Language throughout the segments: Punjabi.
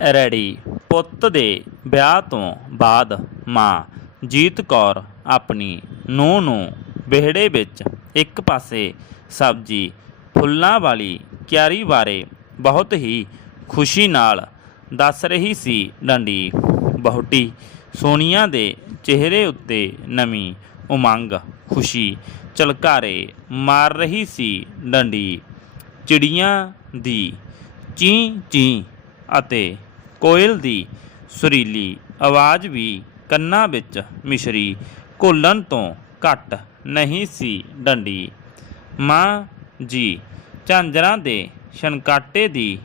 ਰੈਡੀ। ਪੁੱਤ ਦੇ ਵਿਆਹ ਤੋਂ ਬਾਅਦ ਮਾਂ ਜੀਤ ਕੌਰ ਆਪਣੀ ਨੂੰਹ ਨੂੰ ਵਿਹੜੇ ਵਿੱਚ ਇੱਕ ਪਾਸੇ ਸਬਜ਼ੀ, ਫੁੱਲਾਂ ਵਾਲੀ ਕਿਆਰੀ ਬਾਰੇ ਬਹੁਤ ਹੀ ਖੁਸ਼ੀ ਨਾਲ ਦੱਸ ਰਹੀ ਸੀ ਡੰਡੀ। ਬਹੁਟੀ ਸੋਨੀਆ ਦੇ ਚਿਹਰੇ ਉੱਤੇ ਨਵੀਂ ਉਮੰਗ, ਖੁਸ਼ੀ ਚਲਕਾਰੇ ਮਾਰ ਰਹੀ ਸੀ ਡੰਡੀ। ਚਿੜੀਆਂ ਦੀ ਚੀਂ ਚੀਂ ਅਤੇ ਕੋਇਲ ਦੀ ਸੁਰੀਲੀ ਆਵਾਜ਼ ਵੀ ਕੰਨਾਂ ਵਿੱਚ ਮਿਸ਼ਰੀ, ਘੋਲਣ ਤੋਂ ਘੱਟ ਨਹੀਂ ਸੀ ਡੰਡੀ। ਮਾਂ ਜੀ, ਝਾਂਜਰਾਂ ਦੇ ਛਣਕਾਟੇ ਦੀ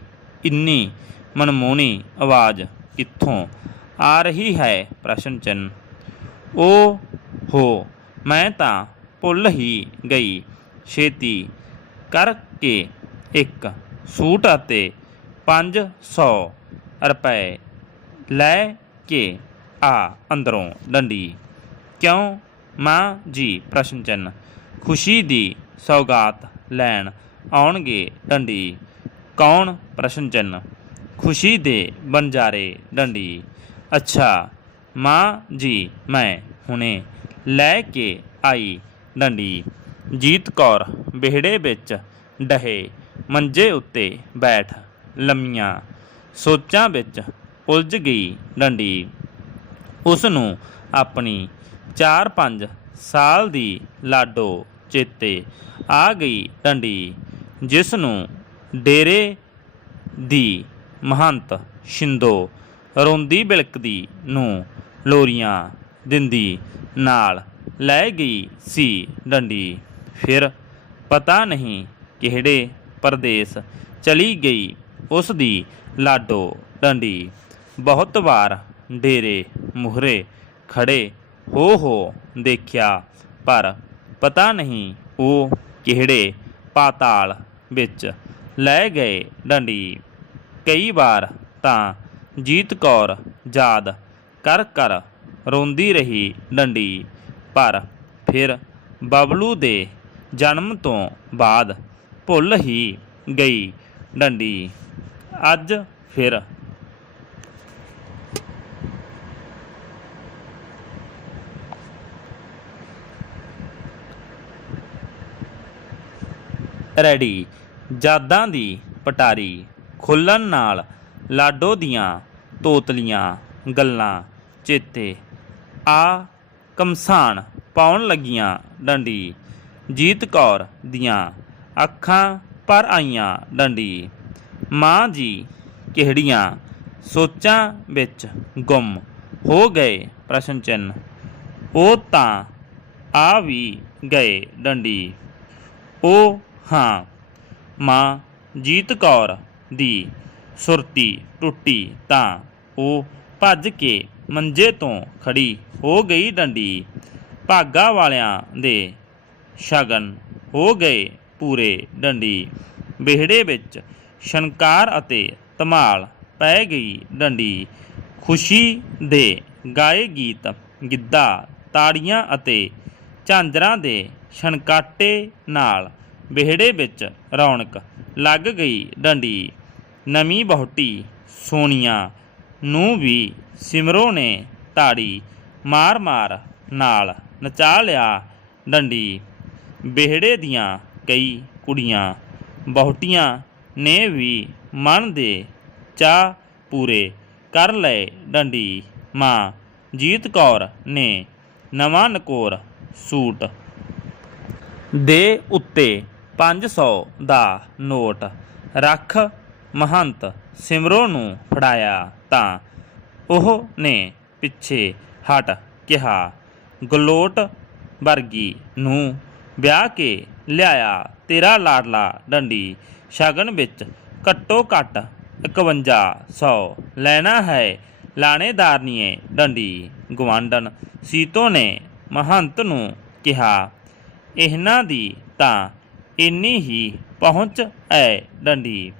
ਇੰਨੀ ਮਨਮੋਹਣੀ ਆਵਾਜ਼ ਕਿੱਥੋਂ ਆ ਰਹੀ ਹੈ, ਪ੍ਰਸ਼ਨ ਚਿੰਨ। ਓ ਹੋ, ਮੈਂ ਤਾਂ ਭੁੱਲ ਹੀ ਗਈ। ਛੇਤੀ ਕਰਕੇ ਇੱਕ ਸੂਟ ਅਤੇ 500 ਰੁਪਏ ਲੈ ਕੇ ਆ ਅੰਦਰੋਂ ਡੰਡੀ। ਕਿਉਂ? ਮਾਂ ਜੀ, ਪ੍ਰਸ਼ਨ ਚਿੰਨ। ਖੁਸ਼ੀ ਦੀ ਸੌਗਾਤ ਲੈਣ ਆਉਣਗੇ ਡੰਡੀ। ਕੌਣ? ਪ੍ਰਸ਼ਨ ਚਿੰਨ। ਖੁਸ਼ੀ ਦੇ ਬੰਜਾਰੇ ਡੰਡੀ। ਅੱਛਾ, ਮਾਂ ਜੀ, ਮੈਂ ਹੁਣੇ ਲੈ ਕੇ ਆਈ ਡੰਡੀ। ਜੀਤ ਕੌਰ ਵਿਹੜੇ ਵਿੱਚ ਡਹੇ ਮੰਜੇ ਉੱਤੇ ਬੈਠ ਲੰਮੀਆਂ ਸੋਚਾਂ ਵਿੱਚ ਉਲਝ ਗਈ ਡੰਡੀ ਉਸ ਨੂੰ ਆਪਣੀ 4-5 ਸਾਲ ਦੀ ਲਾਡੋ ਚੇਤੇ ਆ ਗਈ ਡੰਡੀ ਜਿਸ ਨੂੰ ਡੇਰੇ ਦੀ ਮਹੰਤ ਸ਼ਿੰਦੋ ਰੋਂਦੀ ਬਿਲਕਦੀ ਨੂੰ ਲੋਰੀਆਂ ਦਿੰਦੀ ਨਾਲ ਲੈ ਗਈ ਸੀ ਡੰਡੀ ਫਿਰ ਪਤਾ ਨਹੀਂ ਕਿਹੜੇ ਪਰਦੇਸ ਚਲੀ ਗਈ ਉਸ ਦੀ ਲਾਡੋ ਡੰਡੀ ਬਹੁਤ ਵਾਰ ਡੇਰੇ ਮੁਹਰੇ ਖੜੇ ਹੋ ਹੋ ਦੇਖਿਆ, ਪਰ ਪਤਾ ਨਹੀਂ ਉਹ ਕਿਹੜੇ ਪਾਤਾਲ ਵਿੱਚ ਲੈ ਗਏ ਡੰਡੀ। ਕਈ ਵਾਰ ਤਾਂ ਜੀਤ ਕੌਰ ਯਾਦ ਕਰ ਕਰ ਰੋਂਦੀ ਰਹੀ ਡੰਡੀ, ਪਰ ਫਿਰ ਬਬਲੂ ਦੇ ਜਨਮ ਤੋਂ ਬਾਅਦ ਭੁੱਲ ਹੀ ਗਈ ਡੰਡੀ। ਅੱਜ ਫਿਰ। ਰੈਡੀ। ਜਾਦਾਂ ਦੀ ਪਟਾਰੀ ਖੁੱਲਣ ਨਾਲ ਲਾਡੋ ਦੀਆਂ ਤੋਤਲੀਆਂ ਗੱਲਾਂ ਚੇਤੇ ਆ ਕਮਸਾਨ ਪਾਉਣ ਲੱਗੀਆਂ ਡੰਡੀ। ਜੀਤ ਕੌਰ ਦੀਆਂ ਅੱਖਾਂ ਪਰ ਆਈਆਂ ਡੰਡੀ। ਮਾਂ ਜੀ ਕਿਹੜੀਆਂ ਸੋਚਾਂ ਵਿੱਚ ਗੁੰਮ ਹੋ ਗਏ? ਪ੍ਰਸ਼ਨ ਚਿੰਨ ਉਹ ਤਾਂ ਆ ਵੀ ਗਏ ਡੰਡੀ। ਉਹ ਹਾਂ, ਮਾਂ ਜੀਤ ਕੌਰ ਦੀ ਸੁਰਤੀ ਟੁੱਟੀ ਤਾਂ ਉਹ ਭੱਜ ਕੇ ਮੰਜੇ ਤੋਂ ਖੜੀ ਹੋ ਗਈ ਡੰਡੀ। ਭਾਗਾ ਵਾਲਿਆਂ ਦੇ ਸ਼ਗਨ ਹੋ ਗਏ ਪੂਰੇ ਡੰਡੀ। ਵਿਹੜੇ ਵਿੱਚ ਛਣਕਾਰ ਅਤੇ ਧਮਾਲ ਪੈ ਗਈ ਡੰਡੀ। ਖੁਸ਼ੀ ਦੇ ਗਾਏ ਗੀਤ, ਗਿੱਧਾ, ਤਾੜੀਆਂ ਅਤੇ ਝਾਂਜਰਾਂ ਦੇ ਛਣਕਾਟੇ ਨਾਲ ਵਿਹੜੇ ਵਿੱਚ ਰੌਣਕ ਲੱਗ ਗਈ ਡੰਡੀ। ਨਵੀਂ ਬਹੁਟੀ ਸੋਨੀਆ ਨੂੰ ਵੀ ਸਿਮਰੋ ਨੇ ਤਾੜੀ ਮਾਰ-ਮਾਰ ਨਾਲ ਨਚਾ ਲਿਆ ਡੰਡੀ। ਵਿਹੜੇ ਦੀਆਂ ਕਈ ਕੁੜੀਆਂ ਬਹੁਟੀਆਂ ਨੇ ਵੀ ਮਨ ਦੇ ਚਾਹ ਪੂਰੇ ਕਰ ਲਏ ਡੰਡੀ ਮਾਂ। ਜੀਤ ਕੌਰ ਨੇ ਨਵਾਂ ਨਕੋਰ ਸੂਟ ਦੇ ਉੱਤੇ 500 ਦਾ ਨੋਟ ਰੱਖ ਮਹੰਤ ਸਿਮਰੋ ਨੂੰ ਫੜਾਇਆ ਤਾਂ ਉਹ ਨੇ ਪਿੱਛੇ ਹਟ ਕਿਹਾ, ਗਲੋਟ ਵਰਗੀ ਨੂੰ ਵਿਆਹ ਕੇ ਲਿਆਇਆ ਤੇਰਾ ਲਾਡਲਾ ਡੰਡੀ। ਸ਼ਗਨ ਵਿੱਚ ਘੱਟੋ ਘੱਟ 5100 ਲੈਣਾ ਹੈ। ਲਾਣੇਦਾਰਨੀਏ ਡੰਡੀ ਗਵਾਂਡਨ ਸੀਤੋ ਨੇ ਮਹੰਤ ਨੂੰ ਕਿਹਾ, ਇਹਨਾਂ ਦੀ ਤਾਂ ਇੰਨੀ ਹੀ ਪਹੁੰਚ ਐ ਡੰਡੀ।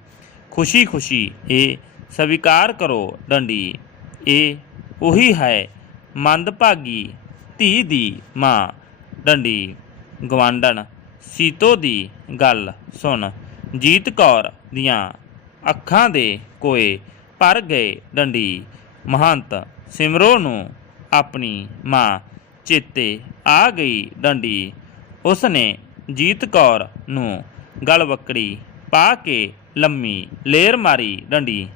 ਖੁਸ਼ੀ ਖੁਸ਼ੀ ਇਹ ਸਵੀਕਾਰ ਕਰੋ ਡੰਡੀ। ਇਹ ਉਹੀ ਹੈ ਮੰਦਭਾਗੀ ਧੀ ਦੀ ਮਾਂ ਡੰਡੀ। ਗਵਾਂਡਨ ਸੀਤੋ ਦੀ ਗੱਲ ਸੁਣ ਜੀਤ ਕੌਰ ਦੀਆਂ ਅੱਖਾਂ ਦੇ ਕੋਏ ਭਰ ਗਏ ਡੰਡੀ। ਮਹੰਤ ਸਿਮਰੋ ਨੂੰ ਆਪਣੀ ਮਾਂ ਚੇਤੇ ਆ ਗਈ ਡੰਡੀ। ਉਸਨੇ ਜੀਤ ਕੌਰ ਨੂੰ ਗਲ ਪਾ ਕੇ ਲੰਮੀ ਲੇਰ ਮਾਰੀ ਡੰਡੀ।